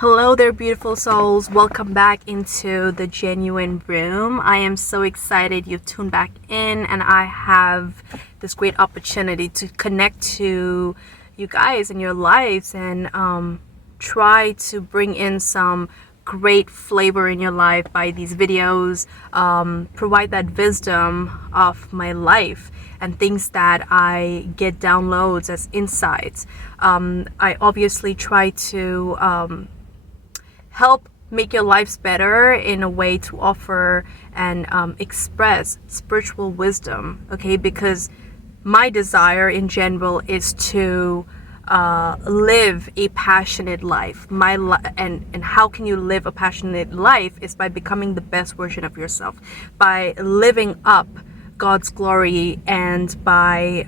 Hello there, beautiful souls. Welcome back into the genuine room. I am so excited you've tuned back in, and I have this great opportunity to connect to you guys in your lives and try to bring in some great flavor in your life by these videos, provide that wisdom of my life and things that I get downloads as insights. I obviously try to help make your lives better in a way to offer and express spiritual wisdom, okay? Because my desire in general is to live a passionate life. And how can you live a passionate life is by becoming the best version of yourself, by living up God's glory, and by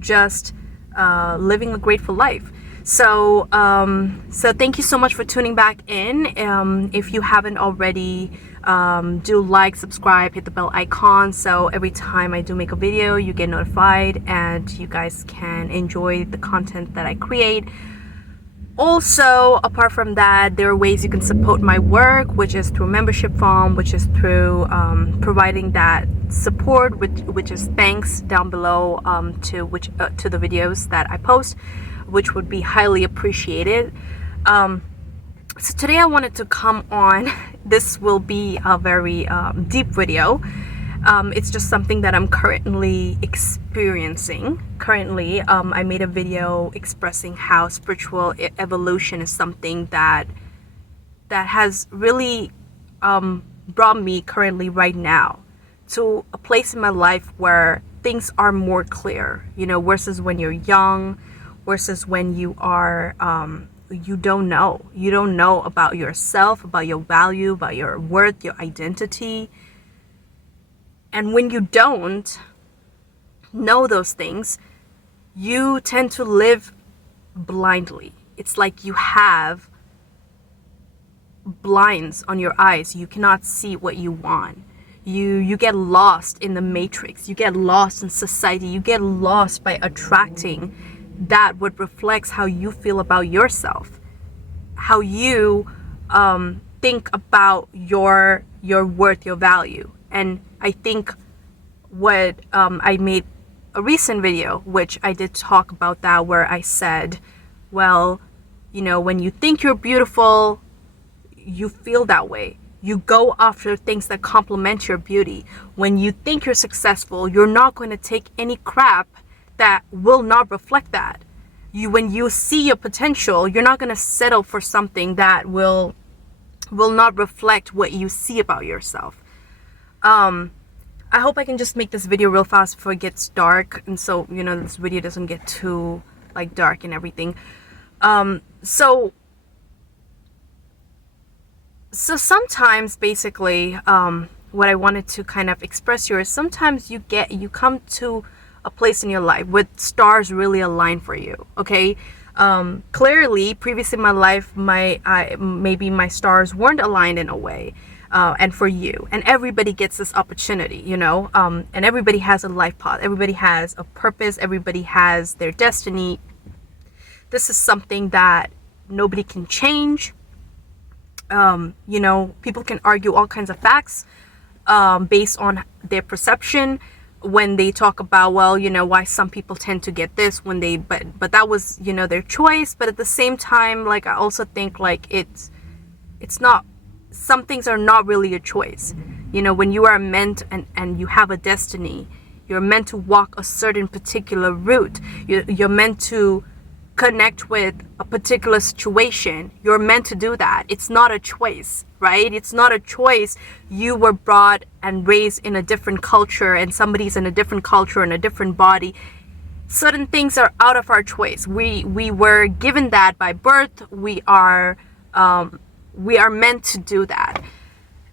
just living a grateful life. So thank you so much for tuning back in. If you haven't already, do like, subscribe, hit the bell icon, so every time I do make a video, you get notified and you guys can enjoy the content that I create. Also, apart from that, there are ways you can support my work, which is through membership form, which is through providing that support, which is thanks down below to the videos that I post, which would be highly appreciated. So today I wanted to come on. This will be a very deep video. It's just something that I'm currently experiencing. I made a video expressing how spiritual evolution is something that has really brought me currently right now to a place in my life where things are more clear, versus when you're young, versus when you are you don't know about yourself, about your value, about your worth, your identity. And when you don't know those things, you tend to live blindly. It's like you have blinds on your eyes. You cannot see what you want. You get lost in the matrix. You get lost in society. You get lost by attracting that what reflects how you feel about yourself, how you think about your worth, your value. And I think what I made a recent video, which I did talk about that, where I said, well, when you think you're beautiful, you feel that way. You go after things that complement your beauty. When you think you're successful, you're not going to take any crap that will not reflect that. When you see your potential, you're not going to settle for something that will not reflect what you see about yourself. I hope I can just make this video real fast before it gets dark, and so this video doesn't get too dark and everything. So sometimes basically what I wanted to kind of express here is sometimes you come to a place in your life with stars really align for you, okay? Clearly, previously in my life, maybe my stars weren't aligned in a way, and for you, and everybody gets this opportunity, and everybody has a life path, everybody has a purpose, everybody has their destiny. This is something that nobody can change. People can argue all kinds of facts based on their perception when they talk about, well, why some people tend to get this when they, but that was, their choice. But at the same time, I also think it's not, some things are not really a choice. When you are meant and you have a destiny, you're meant to walk a certain particular route. You're meant to connect with a particular situation. You're meant to do that. It's not a choice, right? It's not a choice. You were brought and raised in a different culture, and somebody's in a different culture and a different body. Certain things are out of our choice. We were given that by birth. We are meant to do that.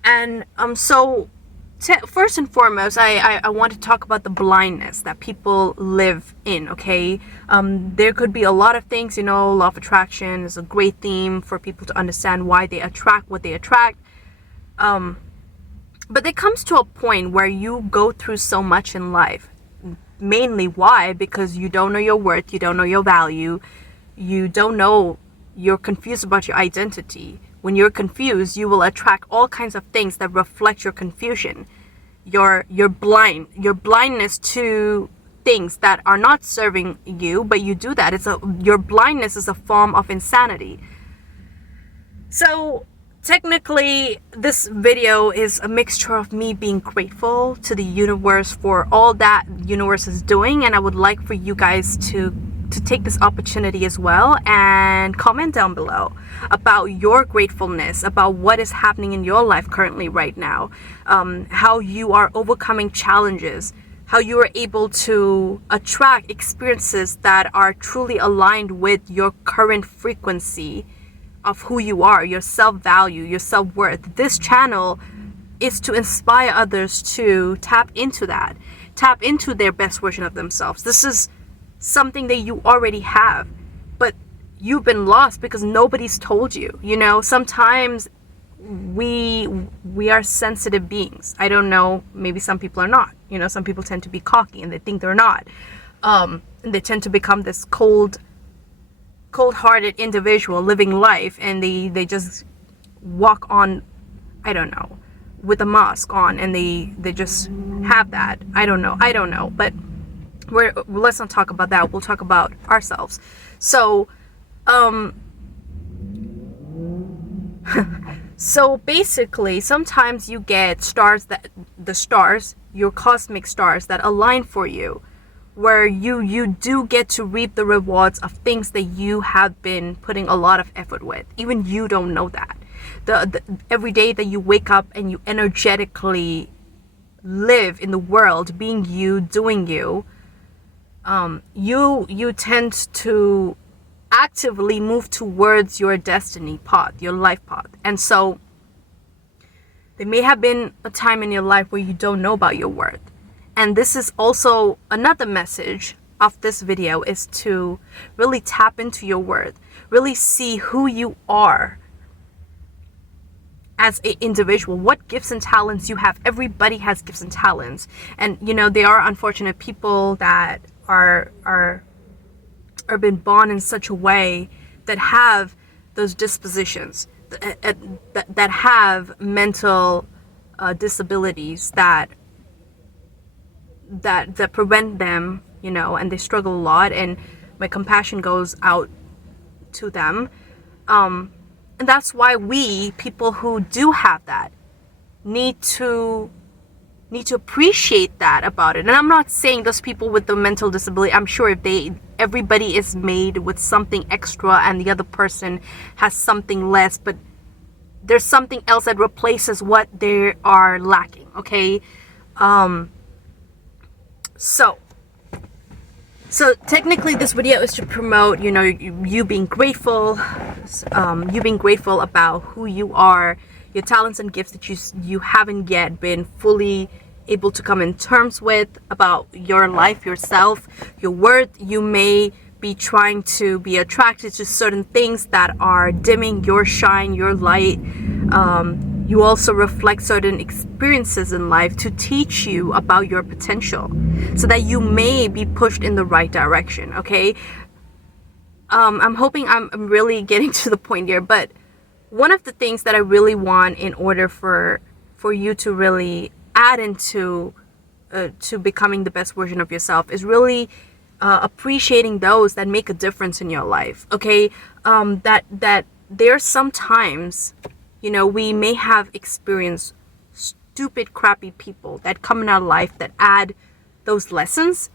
And so first and foremost, I want to talk about the blindness that people live in, okay? There could be a lot of things, law of attraction is a great theme for people to understand why they attract what they attract. But it comes to a point where you go through so much in life. Mainly why? Because you don't know your worth, you don't know your value, you don't know you're confused about your identity. When you're confused, you will attract all kinds of things that reflect your confusion. Your blindness to things that are not serving you, but you do that. Your blindness is a form of insanity. So technically, this video is a mixture of me being grateful to the universe for all that the universe is doing, and I would like for you guys to take this opportunity as well and comment down below about your gratefulness, about what is happening in your life currently right now, how you are overcoming challenges, how you are able to attract experiences that are truly aligned with your current frequency of who you are, your self-value, your self-worth. This channel is to inspire others to tap into that, tap into their best version of themselves. This is something that you already have, but you've been lost because nobody's told you. You know, sometimes we are sensitive beings. I don't know, maybe some people are not. You know, some people tend to be cocky and they think they're not. And they tend to become this cold-hearted individual living life, and they just walk on, I don't know, with a mask on, and they just have that. I don't know, but let's not talk about that. We'll talk about ourselves. So so basically, sometimes you get your cosmic stars that align for you, where you do get to reap the rewards of things that you have been putting a lot of effort with. Even you don't know that. The every day that you wake up and you energetically live in the world, being you, doing you, you tend to actively move towards your destiny path, your life path. And so there may have been a time in your life where you don't know about your worth. And this is also another message of this video, is to really tap into your worth, really see who you are as an individual, what gifts and talents you have. Everybody has gifts and talents. And, you know, there are unfortunate people that are been born in such a way that have those dispositions, that have mental disabilities that prevent them, you know, and they struggle a lot, and my compassion goes out to them. And that's why we, people who do have that, need to appreciate that about it. And I'm not saying those people with the mental disability, I'm sure if everybody is made with something extra and the other person has something less, but there's something else that replaces what they are lacking, okay? So technically this video is to promote, you know, you being grateful, about who you are, your talents and gifts that you haven't yet been fully able to come in terms with, about your life, yourself, your worth. You may be trying to be attracted to certain things that are dimming your shine, your light. You also reflect certain experiences in life to teach you about your potential, so that you may be pushed in the right direction, okay? I'm hoping I'm really getting to the point here, but one of the things that I really want in order for you to really add into to becoming the best version of yourself is really appreciating those that make a difference in your life, okay? That there's sometimes, you know, we may have experienced stupid, crappy people that come in our life that add those lessons.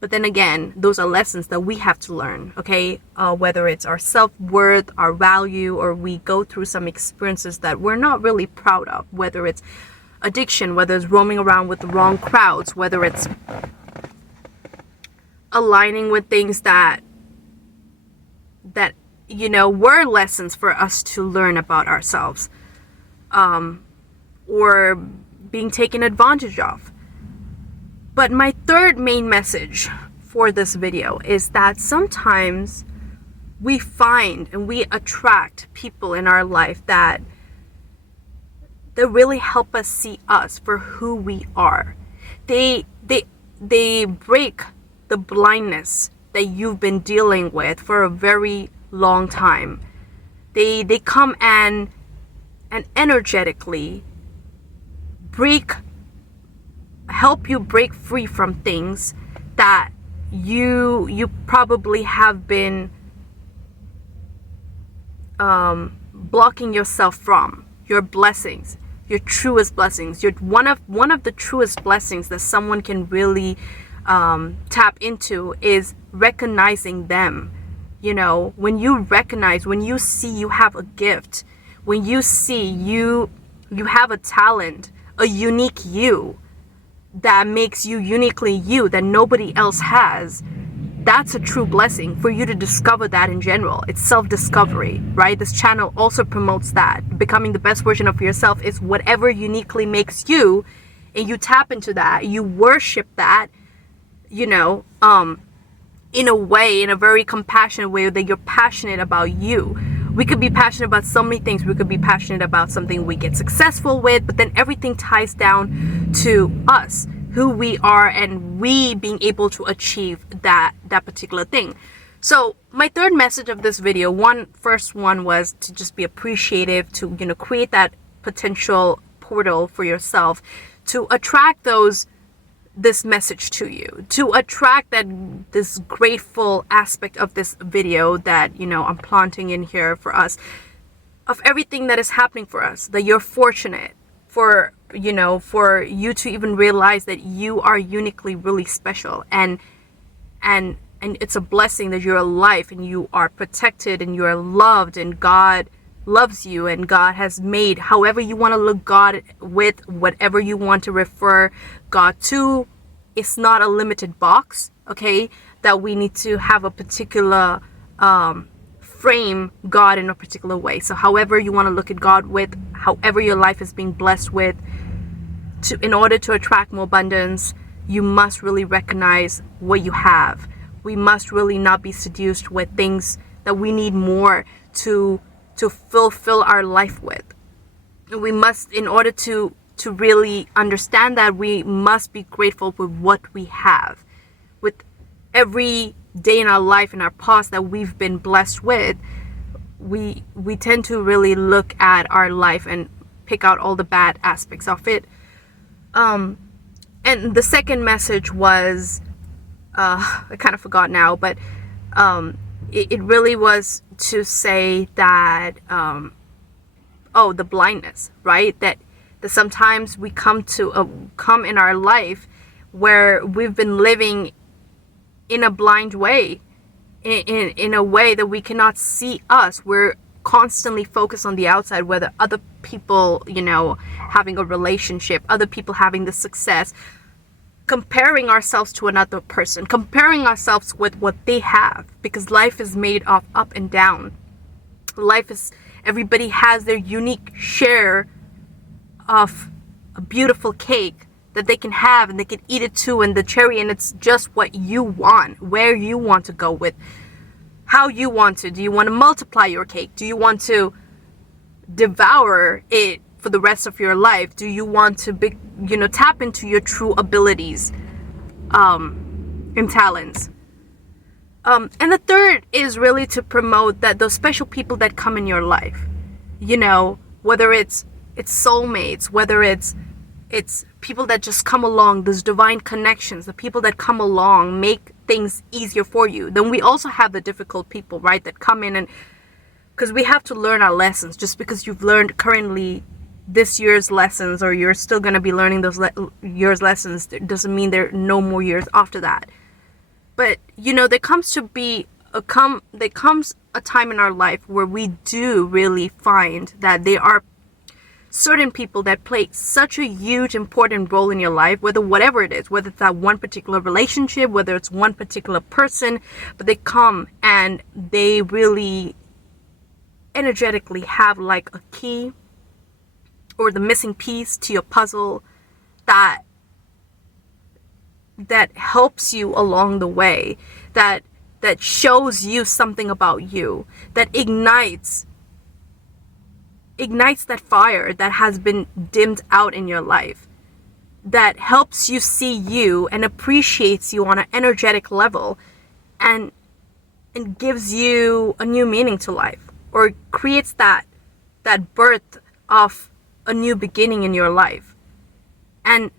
But then again, those are lessons that we have to learn, okay? Whether it's our self-worth, our value, or we go through some experiences that we're not really proud of, whether it's addiction, whether it's roaming around with the wrong crowds, whether it's aligning with things that you know, were lessons for us to learn about ourselves, or being taken advantage of. But my third main message for this video is that sometimes we find and we attract people in our life that really help us see us for who we are. They break the blindness that you've been dealing with for a very long time. They come and energetically help you break free from things that you probably have been blocking yourself from. Your blessings, your truest blessings. You're one of the truest blessings that someone can really tap into is recognizing them. You know, when you see you have a gift, when you see you have a talent, a unique you that makes you uniquely you that nobody else has, that's a true blessing for you to discover that in general. It's self-discovery, right? This channel also promotes that. Becoming the best version of yourself is whatever uniquely makes you, and you tap into that, you worship that, you know, in a way, in a very compassionate way that you're passionate about you. We could be passionate about so many things. We could be passionate about something we get successful with, but then everything ties down to us, who we are, and we being able to achieve that particular thing. So my third message of this video, first one was to just be appreciative, to, you know, create that potential portal for yourself, to attract this message to you, to attract this grateful aspect of this video that, you know, I'm planting in here for us, of everything that is happening for us, that you're fortunate for, you know, for you to even realize that you are uniquely really special, and it's a blessing that you're alive and you are protected and you are loved, and God loves you, and God has made, however you want to look God with, whatever you want to refer God to. It's not a limited box, okay, that we need to have a particular frame God in a particular way. So however you want to look at God with, however your life is being blessed with, in order to attract more abundance, you must really recognize what you have. We must really not be seduced with things that we need more to fulfill our life with. We must, in order to really understand that, we must be grateful with what we have. With every day in our life, in our past that we've been blessed with, we tend to really look at our life and pick out all the bad aspects of it. And the second message was, I kind of forgot now, but it really was to say that, the blindness, right? That sometimes we come in our life where we've been living in a blind way, in a way that we cannot see us. We're constantly focused on the outside, whether other people, you know, having a relationship, other people having the success, comparing ourselves to another person, comparing ourselves with what they have, because life is made of up and down. Everybody has their unique share of a beautiful cake that they can have, and they can eat it too, and the cherry, and it's just what you want, where you want to go with, how you want to. Do you want to multiply your cake? Do you want to devour it for the rest of your life? Do you want to tap into your true abilities and talents? And the third is really to promote that those special people that come in your life, you know, whether it's soulmates, whether it's people that just come along, those divine connections, the people that come along make things easier for you. Then we also have the difficult people, right, that come in, and because we have to learn our lessons. Just because you've learned currently this year's lessons, or you're still going to be learning those year's lessons, doesn't mean there are no more years after that. But, you know, there comes a time in our life where we do really find that there are certain people that play such a huge, important role in your life, whatever it is, whether it's that one particular relationship, whether it's one particular person, but they come and they really energetically have like a key or the missing piece to your puzzle that helps you along the way, that shows you something about you, that ignites that fire that has been dimmed out in your life, that helps you see you and appreciates you on an energetic level, and and gives you a new meaning to life, or creates that birth of a new beginning in your life. And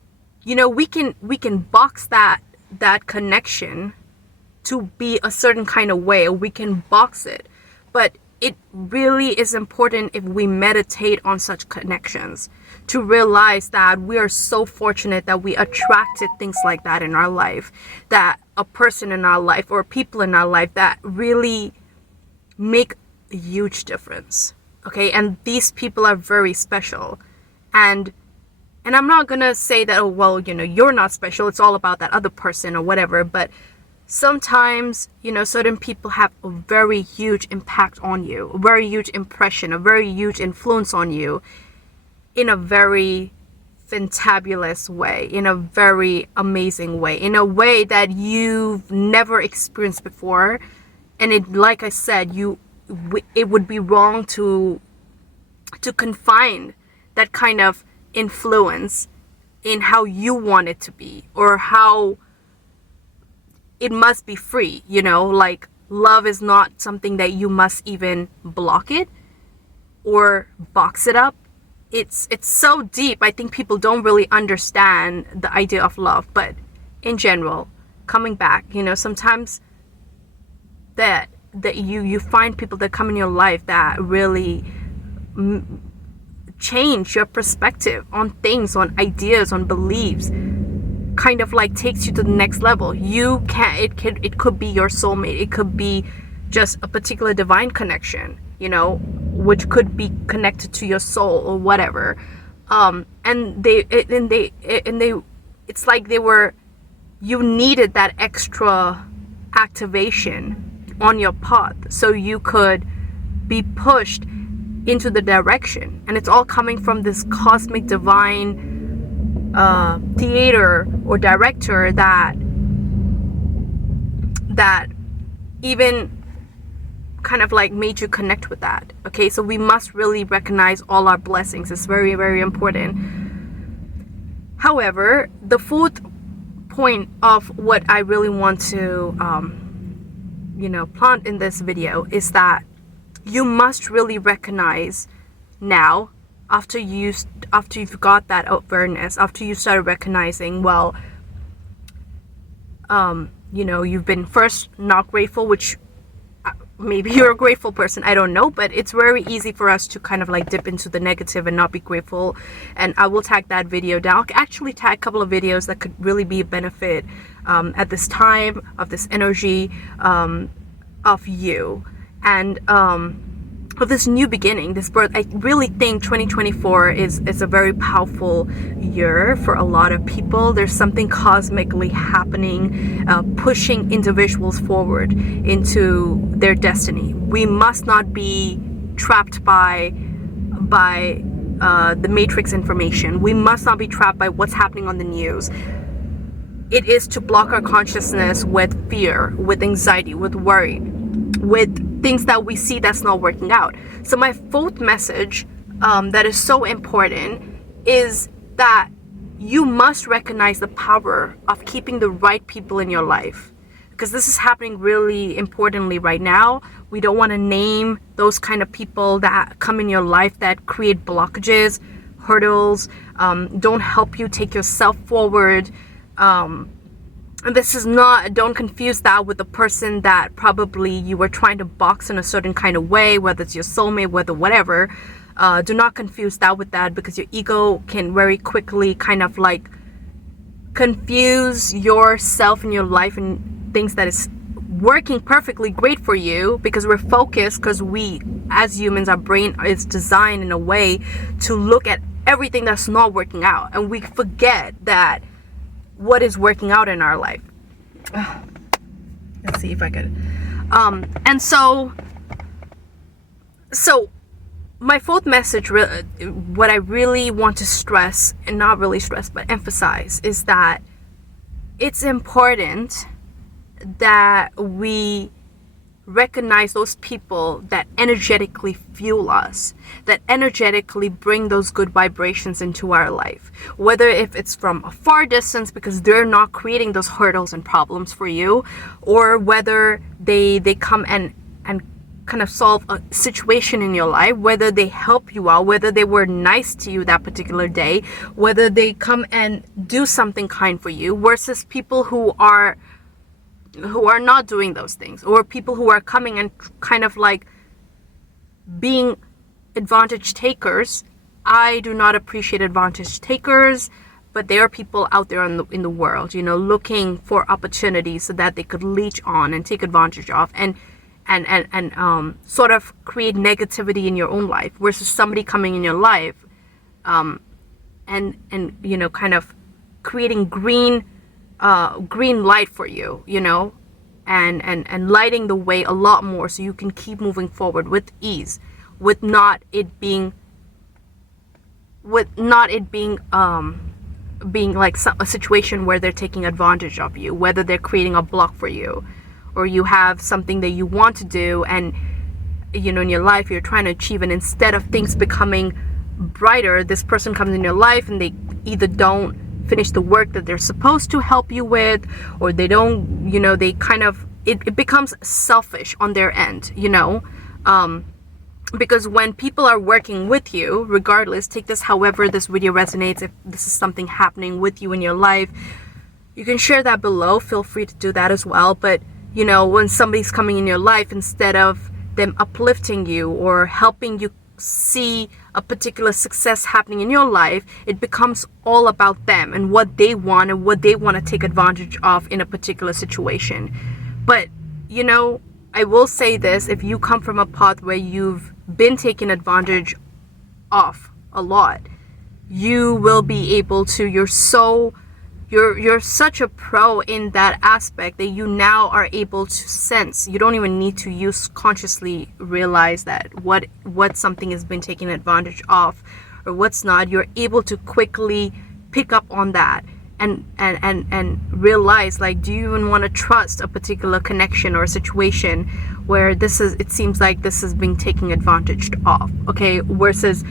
we can box that connection to be a certain kind of way, or we can box it, but it really is important if we meditate on such connections to realize that we are so fortunate that we attracted things like that in our life, that a person in our life or people in our life that really make a huge difference. Okay, and these people are very special. And I'm not gonna say that, oh, well, you're not special, it's all about that other person or whatever, but sometimes, certain people have a very huge impact on you, a very huge impression, a very huge influence on you in a very fantabulous way, in a very amazing way, in a way that you've never experienced before. And it, like I said, it would be wrong to confine that kind of influence in how you want it to be, or how it must be free. Like, love is not something that you must even block it or box it up. It's so deep. I think people don't really understand the idea of love. But in general, coming back, sometimes that you find people that come in your life that really change your perspective on things, on ideas, on beliefs, kind of like takes you to the next level. It could be your soulmate, it could be just a particular divine connection, which could be connected to your soul or whatever. And it's like you needed that extra activation on your path so you could be pushed into the direction. And it's all coming from this cosmic divine theater or director that even kind of like made you connect with that. Okay, so we must really recognize all our blessings. It's very, very important. However, the fourth point of what I really want to plant in this video is that you must really recognize now, after you've got that awareness, after you started recognizing, well, you've been first not grateful, which maybe you're a grateful person, I don't know, but it's very easy for us to kind of like dip into the negative and not be grateful. And I will tag that video down. I'll actually tag a couple of videos that could really be a benefit at this time, of this energy of you, and of this new beginning, this birth. I really think 2024 is a very powerful year for a lot of people. There's something cosmically happening, pushing individuals forward into their destiny. We must not be trapped by the matrix information. We must not be trapped by what's happening on the news. It is to block our consciousness with fear, with anxiety, with worry, with things that we see that's not working out. So my fourth message that is so important is that you must recognize the power of keeping the right people in your life, because this is happening really importantly right now. We don't want to name those kind of people that come in your life that create blockages, hurdles, don't help you take yourself forward. And this is not, don't confuse that with the person that probably you were trying to box in a certain kind of way, whether it's your soulmate, whether whatever. Do not confuse that with that, because your ego can very quickly kind of like confuse yourself and your life and things that is working perfectly great for you, because we're focused, because we as humans, our brain is designed in a way to look at everything that's not working out, and we forget that what is working out in our life. Let's see if I could. And so my fourth message, what I really want to stress, and not really stress, but emphasize, is that it's important that we recognize those people that energetically fuel us, that energetically bring those good vibrations into our life. Whether if it's from a far distance because they're not creating those hurdles and problems for you, or whether they come and kind of solve a situation in your life, whether they help you out, whether they were nice to you that particular day, whether they come and do something kind for you, versus people who are not doing those things, or people who are coming and kind of like being advantage takers. I do not appreciate advantage takers, but there are people out there in the world, looking for opportunities so that they could leech on and take advantage of and sort of create negativity in your own life, versus somebody coming in your life and kind of creating green light for you, and lighting the way a lot more so you can keep moving forward with ease, with not it being being like a situation where they're taking advantage of you, whether they're creating a block for you, or you have something that you want to do and in your life you're trying to achieve, and instead of things becoming brighter, this person comes in your life and they either don't finish the work that they're supposed to help you with, or they don't, they kind of it becomes selfish on their end, because when people are working with you, regardless, take this however this video resonates, if this is something happening with you in your life, you can share that below, feel free to do that as well. But when somebody's coming in your life, instead of them uplifting you or helping you see a particular success happening in your life, it becomes all about them and what they want and what they want to take advantage of in a particular situation. But I will say this: if you come from a path where you've been taken advantage of a lot, you will be able to, you're such a pro in that aspect that you now are able to sense. You don't even need to consciously realize that what something has been taken advantage of or what's not. You're able to quickly pick up on that and realize, like, do you even want to trust a particular connection or a situation where it seems like this is being taken advantage of, okay, versus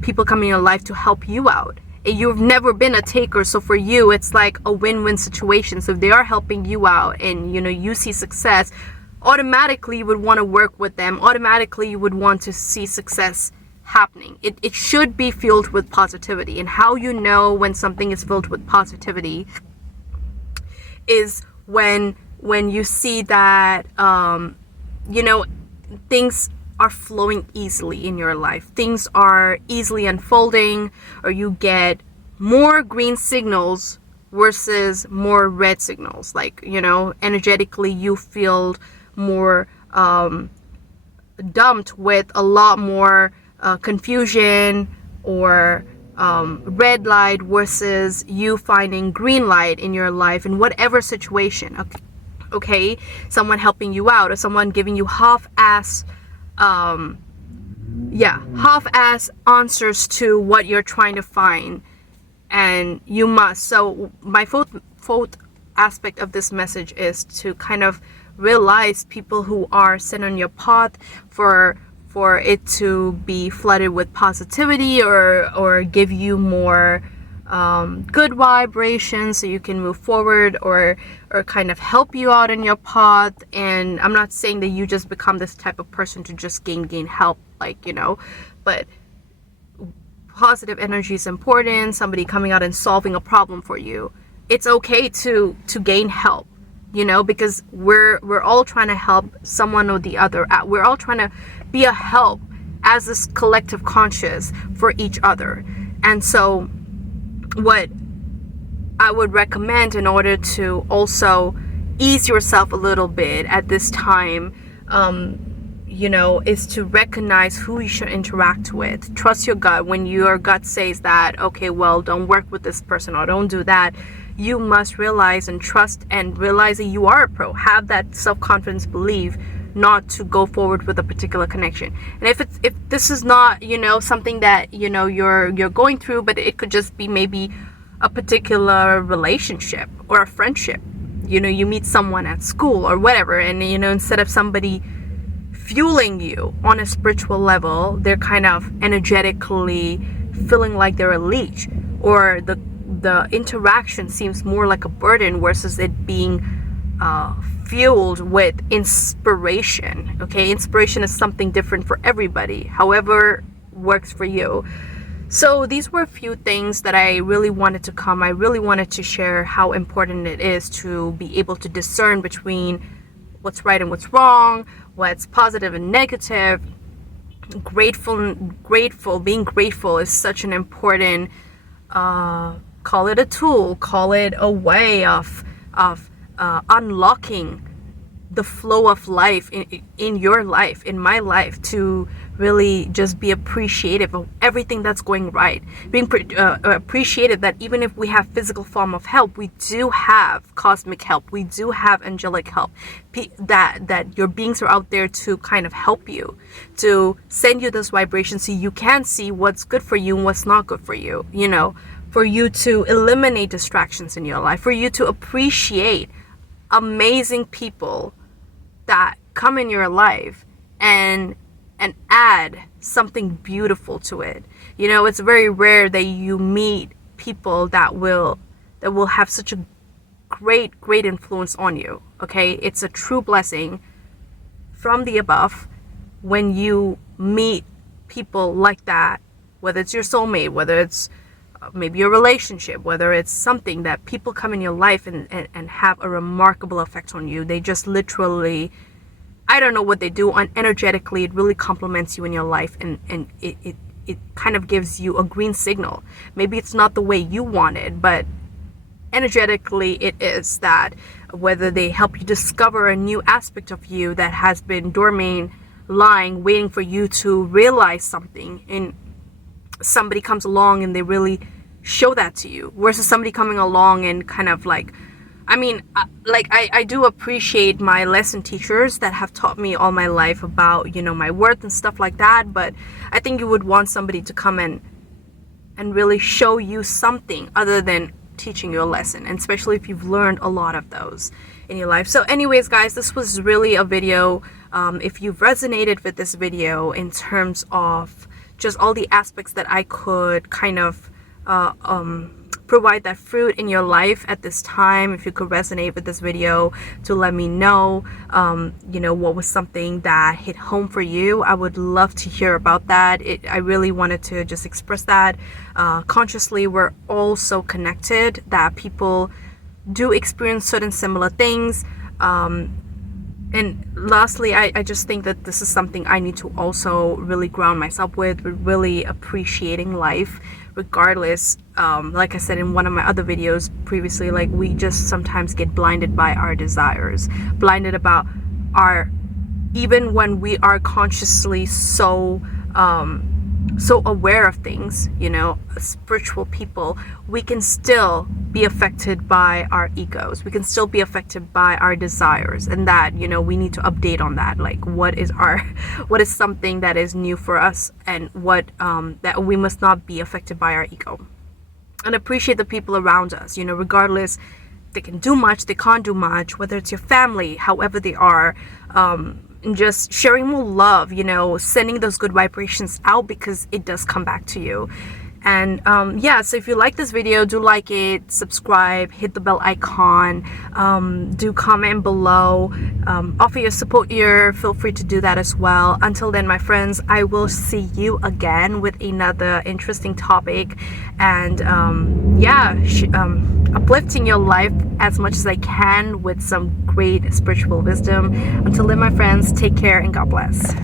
people coming in your life to help you out. You've never been a taker, so for you it's like a win-win situation. So if they are helping you out and you see success, automatically you would want to work with them, automatically you would want to see success happening. It should be filled with positivity. And how you know when something is filled with positivity is when you see that things are flowing easily in your life, things are easily unfolding, or you get more green signals versus more red signals. Like, energetically you feel more dumped with a lot more confusion or red light, versus you finding green light in your life in whatever situation. Okay, someone helping you out, or someone giving you half-ass answers to what you're trying to find, and you must. So my fourth aspect of this message is to kind of realize people who are sent on your path for it to be flooded with positivity or give you more good vibrations so you can move forward, or kind of help you out in your path. And I'm not saying that you just become this type of person to just gain help, but positive energy is important. Somebody coming out and solving a problem for you, it's okay to gain help, because we're all trying to help someone or the other. We're all trying to be a help as this collective conscious for each other. And so what I would recommend, in order to also ease yourself a little bit at this time, is to recognize who you should interact with. Trust your gut. When your gut says that, okay, well, don't work with this person or don't do that, you must realize and trust and realize that you are a pro. Have that self-confidence belief not to go forward with a particular connection. And if this is not, something that, you're going through, but it could just be maybe a particular relationship or a friendship, you meet someone at school or whatever, and instead of somebody fueling you on a spiritual level, they're kind of energetically feeling like they're a leech, or the interaction seems more like a burden versus it being fueled with inspiration. Okay, inspiration is something different for everybody, however works for you. So these were a few things that I really wanted to share how important it is to be able to discern between what's right and what's wrong, what's positive and negative. Being grateful is such an important, call it a tool, call it a way of unlocking the flow of life in your life, in my life, to really just be appreciative of everything that's going right. Being appreciative that even if we have physical form of help, we do have cosmic help, we do have angelic help, that your beings are out there to kind of help you, to send you this vibration so you can see what's good for you and what's not good for you, for you to eliminate distractions in your life, for you to appreciate amazing people that come in your life and add something beautiful to it. It's very rare that you meet people that will have such a great influence on you. Okay, it's a true blessing from the above when you meet people like that, whether it's your soulmate, whether it's maybe a relationship, whether it's something that people come in your life and have a remarkable effect on you. They just literally, I don't know what they do, on energetically it really complements you in your life, and it kind of gives you a green signal. Maybe it's not the way you want it, but energetically it is that, whether they help you discover a new aspect of you that has been dormant, lying, waiting for you to realize something, and somebody comes along and they really show that to you, versus somebody coming along and kind of like, I do appreciate my lesson teachers that have taught me all my life about, my worth and stuff like that. But I think you would want somebody to come in and really show you something other than teaching you a lesson, and especially if you've learned a lot of those in your life. So anyways, guys, this was really a video. If you've resonated with this video in terms of just all the aspects that I could kind of provide that fruit in your life at this time, if you could resonate with this video, to let me know what was something that hit home for you. I would love to hear about that. I really wanted to just express that. Consciously, we're all so connected that people do experience certain similar things. And lastly, I just think that this is something I need to also really ground myself with really appreciating life, regardless. Like I said in one of my other videos previously, like, we just sometimes get blinded by our desires, blinded about even when we are consciously so aware of things, spiritual people, we can still be affected by our egos. We can still be affected by our desires, and that, we need to update on that. Like, what is something that is new for us, and what that we must not be affected by our ego, and appreciate the people around us, regardless. They can do much, they can't do much, whether it's your family, however they are, and just sharing more love, sending those good vibrations out, because it does come back to you. And so if you like this video, do like it, subscribe, hit the bell icon, do comment below, offer your support ear, feel free to do that as well. Until then, my friends, I will see you again with another interesting topic, and uplifting your life as much as I can with some great spiritual wisdom. Until then, my friends, take care and God bless.